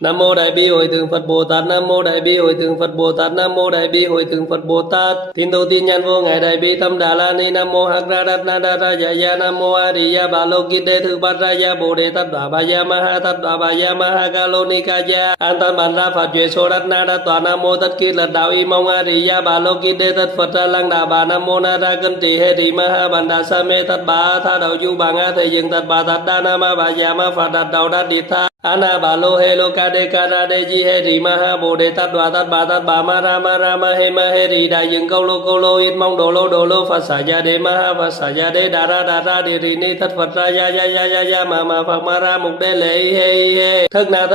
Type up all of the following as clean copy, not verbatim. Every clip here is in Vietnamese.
Nam mô Đại Bi Hội Thượng Phật Bồ Tát. Nam mô Đại Bi Hội Thượng Phật Bồ Tát. Nam mô Đại Bi Hội Thượng Phật Bồ Tát. Tin tu tin nhân vô ngài Đại Bi Tâm Đà La Ni. Nam mô Hắc Ra Đát Na Đa Ra Dạ. Nam mô A Di Đà Bà Lô Kít Đê Thứ Bát Ra Ya Bồ Đề Tát Bà Bà Ya Ma Ha Tát Bà Bà Ya Ma Ha Ca Lô Ni Ca Ya. An Tan Bản Ra Phật Duệ Sô Đát Na Đa Tòa. Nam mô Tất Kít Lật Đạo Y Mong A Di Đà Bà Lô Kít Đê Tát Phật Ra Lăng Đà Bà. Nam mô Na Ra Cân Trì Hê Trì Ma Ha Bản Đà Sa Mê Tát Bà Tha Đầu Du Bà Nga Thầy Dừng Tát Bà Tát Đa Na Ma Bà Ya Ma Phật Đạt Đầu Đát Đi Tha. Ana Bà Lô Hê Lô Ca Đê Ca Ra Đê Di Hê Rì Ma Ha Bồ Đề Tát Bà Ma Hê Rì Đại Dừng Câu Lô Ít Mong Đồ Lô Phật Xả Gia Đê Ma Ha Phật Xả Gia Đê Đà Ra Đi Rì Ni Thất Phật Ra Ya Ma Phật Ma Ra Mục Đê Lệ Hê Thức Na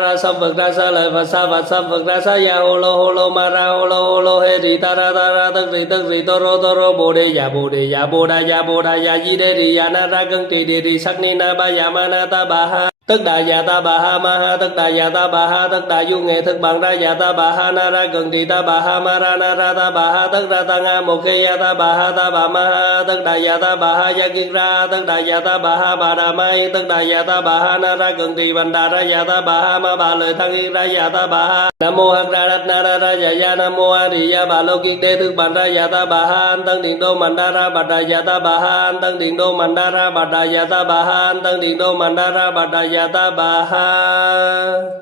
Ra Sam Phật Ra Sa Lợi Phật Sam Phật Ra Sa Ya Hô Lô Ma Ra Hô Lô Hê Rì Ta Ra Tức Rì Tô Rô Bồ Đề Ya Bồ Đà Ya Di Đê Rì Ya Na Ra Cân Trì Đi Rì Sắc Ni Na Ba Ya Ma Na Ta Ba Ha Tức Đà Dạ Ta Bà Ha Ma Ha Tức Đà Dạ Ta Bà Ha Tức Đà Du Nghệ Thức Bằng Ra Dạ Ta Bà Ha Na Ra Gần Trì Ta Bà Ha Ma Ra Na Ra Ta Bà Ha Tức Ra Ta Nga Một Khê Ya Ta Bà Ha Ta Bà Ma Ha Tức Đà Dạ Ta Bà Ha Ya Kiệt Ra Tức Đà Dạ Ta Bà Ha Bà Đà Mai Tức Đà Dạ Ta Bà Ha Na Ra Gần Trì Bành Đà Ra Dạ Ta Bà Ha Ma Bà Lợi Thăng Yên Ra Dạ Ta Bà Ha Nam mô Hắc Ra Đát Na Ra Ra Dạ. Nam mô A Di Đà Bà Lô Kiệt Đê Thức Bằng Ra Dạ Ta Bà Ha An Tân Điện Đô Mạnh Đa Ra Bạch Đà Dạ Ta Bà Ha An Tân Điện Đô Mạnh Đa Ra Bạch Đà Dạ Ta Bà Ha An Tân Điện Đô Mạnh Đa Ra Bạch Đà Dạ Ta Bà Ha